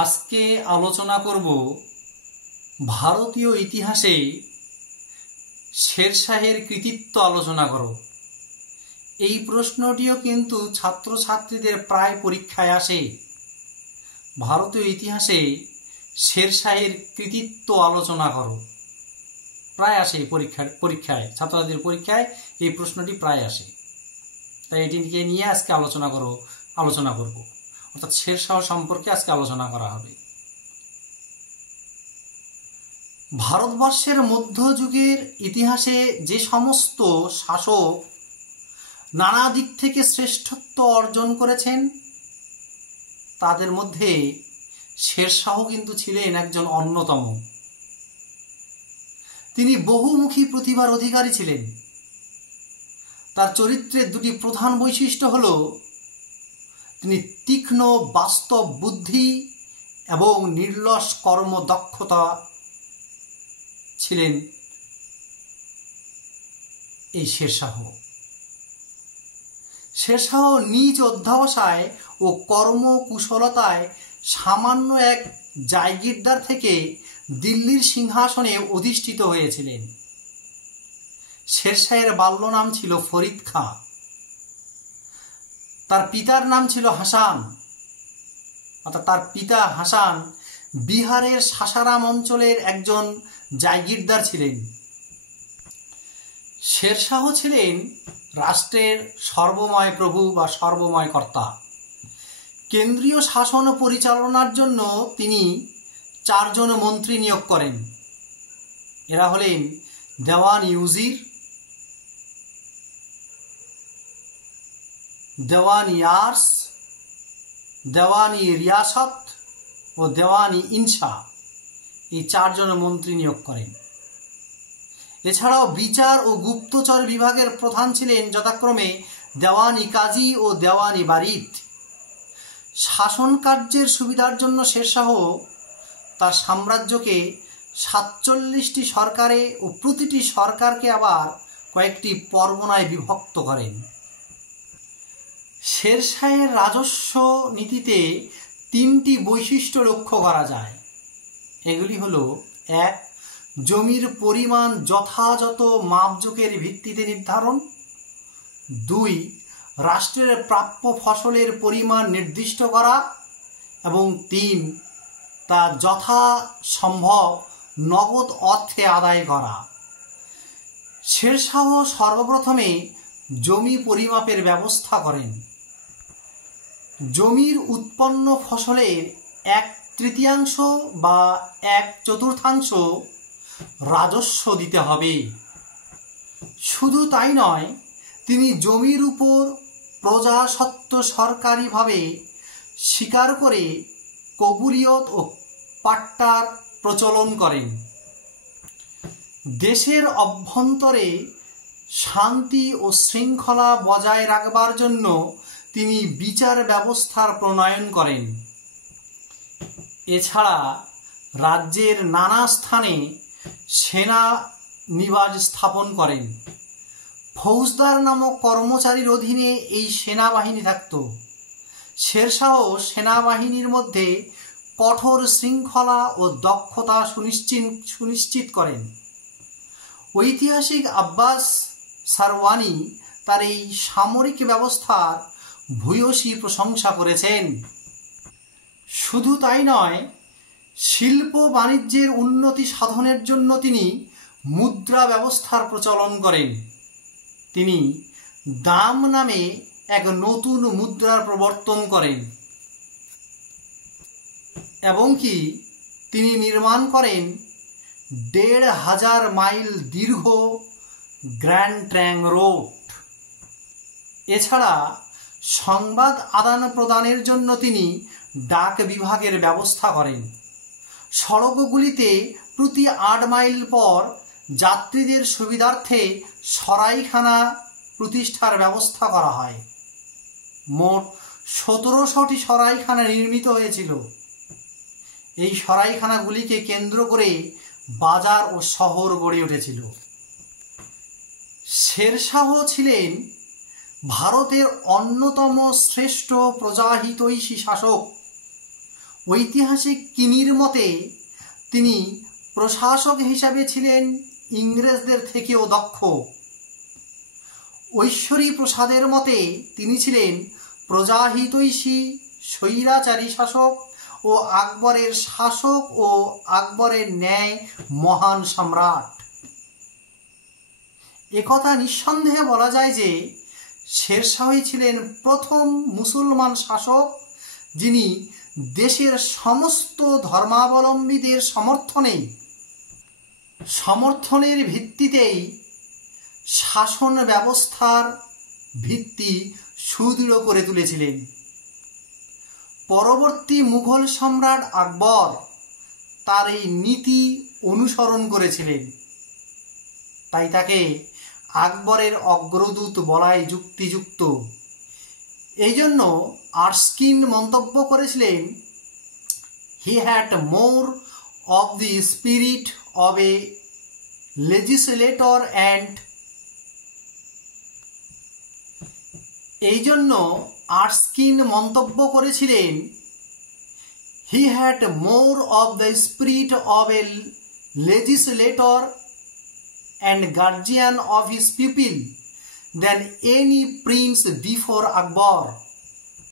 আজকে আলোচনা করব ভারতীয় ইতিহাসে শেরশাহের কৃতিত্ব আলোচনা করো। এই প্রশ্নটিও কিন্তু ছাত্রছাত্রীদের প্রায় পরীক্ষায় আসে। ভারতীয় ইতিহাসে শেরশাহের কৃতিত্ব আলোচনা করো, প্রায় আসে পরীক্ষায় ছাত্রছাত্রীদের পরীক্ষায় এই প্রশ্নটি প্রায় আসে। তাই এটিকে নিয়ে আজকে আলোচনা করব, অর্থাৎ শেরশাহ সম্পর্কে আজকে আলোচনা করা হবে। ভারতবর্ষের মধ্যযুগের ইতিহাসে যে সমস্ত শাসক নানা দিক থেকে শ্রেষ্ঠত্ব অর্জন করেছেন তাদের মধ্যে শেরশাহ কিন্তু ছিলেন একজন অন্যতম। তিনি বহুমুখী প্রতিভার অধিকারী ছিলেন। তার চরিত্রের দুটি প্রধান বৈশিষ্ট্য হল তিনি তীক্ষ্ণ বাস্তব বুদ্ধি এবং নির্লস কর্মদক্ষতা ছিলেন এই শেরশাহ। শেরশাহ নিজ অধ্যবসায় ও কর্মকুশলতায় সামান্য এক জায়গিরদার থেকে দিল্লির সিংহাসনে অধিষ্ঠিত হয়েছিলেন। শেরশাহের বাল্য নাম ছিল ফরিদ খাঁ। তার পিতার নাম ছিল হাসান, অর্থাৎ তার পিতা হাসান বিহারের সাসারাম অঞ্চলের একজন জায়গিরদার ছিলেন। শেরশাহ ছিলেন রাষ্ট্রের সর্বময় প্রভু বা সর্বময় কর্তা। কেন্দ্রীয় শাসন পরিচালনার জন্য তিনি 4 জন মন্ত্রী নিয়োগ করেন। এরা হলেন দেওয়ান ইউজির, দেওয়ানি ইয়ার্স, দেওয়ানি রিয়াসত ও দেওয়ানি ইনশা। এই 4 জন মন্ত্রী নিয়োগ করেন। এছাড়াও বিচার ও গুপ্তচর বিভাগের প্রধান ছিলেন যথাক্রমে দেওয়ানি কাজী ও দেওয়ানি বারিদ। শাসন কার্যের সুবিধার জন্য শেরশাহ তার সাম্রাজ্যকে 47টি সরকারে ও প্রতিটি সরকারকে আবার কয়েকটি পরগনায় বিভক্ত করেন। শেরশাহের রাজস্ব নীতিতে 3টি বৈশিষ্ট্য লক্ষ্য করা যায়। এগুলি হল: 1. জমির পরিমাণ যথাযথ মাপজোকের ভিত্তিতে নির্ধারণ। 2. রাষ্ট্রের প্রাপ্য ফসলের পরিমাণ নির্দিষ্ট করা। এবং 3. তা যথাসম্ভব নগদ অর্থে আদায় করা। শেরশাহ সর্বপ্রথমে জমি পরিমাপের ব্যবস্থা করেন। জমির উৎপন্ন ফসলের 1/3 বা 1/4 রাজস্ব দিতে হবে। শুধু তাই নয়, তিনি জমির উপর প্রজাস্বত্ব সরকারিভাবে স্বীকার করে কবুলিয়ত ও পাট্টার প্রচলন করেন। দেশের অভ্যন্তরে শান্তি ও শৃঙ্খলা বজায় রাখবার জন্য তিনি বিচার ব্যবস্থার প্রণয়ন করেন। এছাড়া রাজ্যের নানা স্থানে সেনা নিবাস স্থাপন করেন। ফৌজদার নামক কর্মচারীর অধীনে এই সেনাবাহিনী থাকত। শেরশাহ সেনাবাহিনীর মধ্যে কঠোর শৃঙ্খলা ও দক্ষতা সুনিশ্চিত করেন। ঐতিহাসিক আব্বাস সারওয়ানি তার এই সামরিক ব্যবস্থার ভূয়সী প্রশংসা করেছেন। শুধু তাই নয়, শিল্প বাণিজ্যের উন্নতি সাধনের জন্য তিনি মুদ্রা ব্যবস্থার প্রচলন করেন। তিনি দাম নামে এক নতুন মুদ্রার প্রবর্তন করেন এবং কি তিনি নির্মাণ করেন 1500 মাইল দীর্ঘ গ্র্যান্ড ট্র্যাঙ্ক রোড। এছাড়া সংবাদ আদান প্রদানের জন্য তিনি ডাক বিভাগের ব্যবস্থা করেন। সড়কগুলিতে প্রতি 8 মাইল পর যাত্রীদের সুবিধার্থে সরাইখানা প্রতিষ্ঠার ব্যবস্থা করা হয়। মোট 1700টি সরাইখানা নির্মিত হয়েছিল। এই সরাইখানাগুলিকে কেন্দ্র করে বাজার ও শহর গড়ে উঠেছিল। শেরশাহ ছিলেন ভারতের অন্যতম শ্রেষ্ঠ প্রজাহিতৈষী শাসক ঐতিহাসিক কিনির মতে তিনি প্রশাসক হিসাবে ছিলেন ইংরেজদের থেকেও দক্ষ। ঐশ্বরী প্রসাদের মতে তিনি ছিলেন প্রজাহিতৈষী স্বৈরাচারী শাসক ও আকবরের শাসক ও আকবরের ন্যায় মহান সম্রাট। একথা নিঃসন্দেহে বলা যায় যে শেরশাহই ছিলেন প্রথম মুসলমান শাসক যিনি দেশের সমস্ত ধর্মাবলম্বীদের সমর্থনের ভিত্তিতেই শাসন ব্যবস্থার ভিত্তি সুদৃঢ় করে তুলেছিলেন। পরবর্তী মুঘল সম্রাট আকবর তার এই নীতি অনুসরণ করেছিলেন, তাই তাকে আকবরের অগ্রদূত বলাই যুক্তিযুক্ত। এই জন্য আর্স্কিন মন্তব্য করেছিলেন, he had more of the spirit of a legislator and এই জন্য আর্স্কিন মন্তব্য করেছিলেন, he had more of the spirit of a legislator and guardian of his people than any prince before Akbar.